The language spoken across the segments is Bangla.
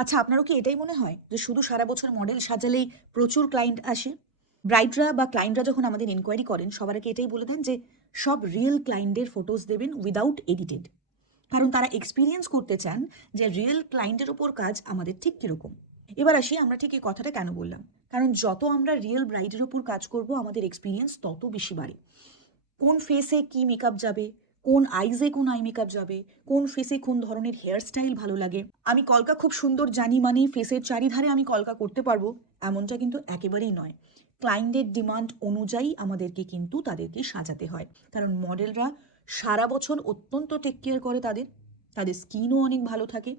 আচ্ছা, আপনারও কি এটাই মনে হয় যে শুধু সারা বছর মডেল সাজালেই প্রচুর ক্লায়েন্ট আসে? ব্রাইডরা বা ক্লায়েন্টরা যখন আমাদের ইনকোয়ারি করেন, সবার আগে এটাই বলে দেন যে সব রিয়েল ক্লায়েন্টের ফটোস দেবেন উইদাউট এডিটেড। কারণ তারা এক্সপেরিয়েন্স করতে চান যে রিয়েল ক্লায়েন্টের ওপর কাজ আমাদের ঠিক কিরকম। এবার আসি, আমরা ঠিক এই কথাটা কেন বললাম। কারণ যত আমরা রিয়েল ব্রাইডের উপর কাজ করব, আমাদের এক্সপিরিয়েন্স তত বেশি বাড়ে। কোন ফেসে কি মেকআপ যাবে, কোন আইজে কোন আই মেকআপ যাবে, কোন ফেসে কোন ধরনের হেয়ার স্টাইল ভালো লাগে। আমি কলকা খুব সুন্দর জানি মানেই ফেসের চারিধারে আমি কলকা করতে পারবো, এমনটা কিন্তু একেবারেই নয়। ক্লায়েন্টের ডিমান্ড অনুযায়ী আমাদেরকে কিন্তু তাদেরকে সাজাতে হয়। কারণ মডেলরা সারা বছর অত্যন্ত টেক কেয়ার করে তাদের, তাদের স্কিনও অনেক ভালো থাকে।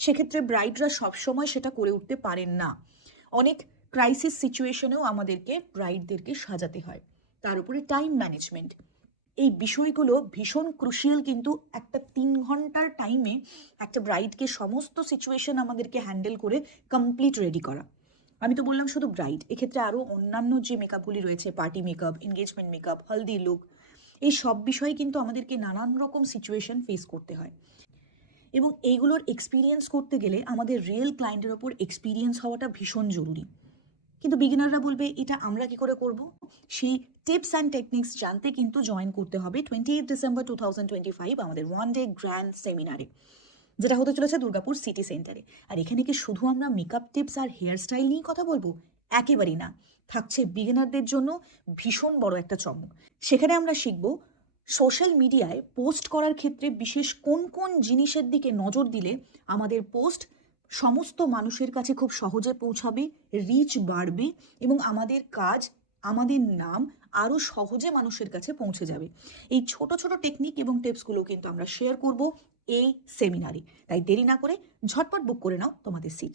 সেক্ষেত্রে ব্রাইডরা সবসময় সেটা করে উঠতে পারেন না। অনেক ক্রাইসিস সিচুয়েশনেও আমাদেরকে ব্রাইডদেরকে সাজাতে হয়। তার উপরে টাইম ম্যানেজমেন্ট, এই বিষয়গুলো ভীষণ ক্রুশিয়াল। কিন্তু একটা 3 ঘন্টার টাইমে একটা ব্রাইডকে সমস্ত সিচুয়েশন আমাদেরকে হ্যান্ডেল করে কমপ্লিট রেডি করা। আমি তো বললাম শুধু ব্রাইড, এক্ষেত্রে আরও অন্যান্য যে মেকআপগুলি রয়েছে, পার্টি মেকআপ, এনগেজমেন্ট মেকআপ, হলদি লুক, এই সব বিষয়ে কিন্তু আমাদেরকে নানান রকম সিচুয়েশন ফেস করতে হয়। এবং এইগুলোর এক্সপিরিয়েন্স করতে গেলে আমাদের রিয়েল ক্লায়েন্টের ওপর এক্সপিরিয়েন্স হওয়াটা ভীষণ জরুরি। কিন্তু বিগিনাররা বলবে এটা আমরা কি করে করব? সেই টিপস অ্যান্ড টেকনিক্স জানতে কিন্তু জয়েন করতে হবে 28 ডিসেম্বর 2025 আমাদের ওয়ান ডে গ্র্যান্ড সেমিনারে, যেটা হতে চলেছে দুর্গাপুর সিটি সেন্টারে। আর এখানে কি শুধু আমরা মেকআপ টিপস আর হেয়ার স্টাইল নিয়েই কথা বলবো? একেবারেই না। থাকছে বিগিনারদের জন্য ভীষণ বড় একটা চমক। সেখানে আমরা শিখব সোশ্যাল মিডিয়ায় পোস্ট করার ক্ষেত্রে বিশেষ কোন কোন জিনিসের দিকে নজর দিলে আমাদের পোস্ট সমস্ত মানুষের কাছে খুব সহজে পৌঁছাবে, রিচ বাড়বে এবং আমাদের কাজ, আমাদের নাম আরও সহজে মানুষের কাছে পৌঁছে যাবে। এই ছোট ছোট টেকনিক এবং টিপসগুলো কিন্তু আমরা শেয়ার করব এই সেমিনারে। তাই দেরি না করে ঝটপট বুক করে নাও তোমাদের সিট।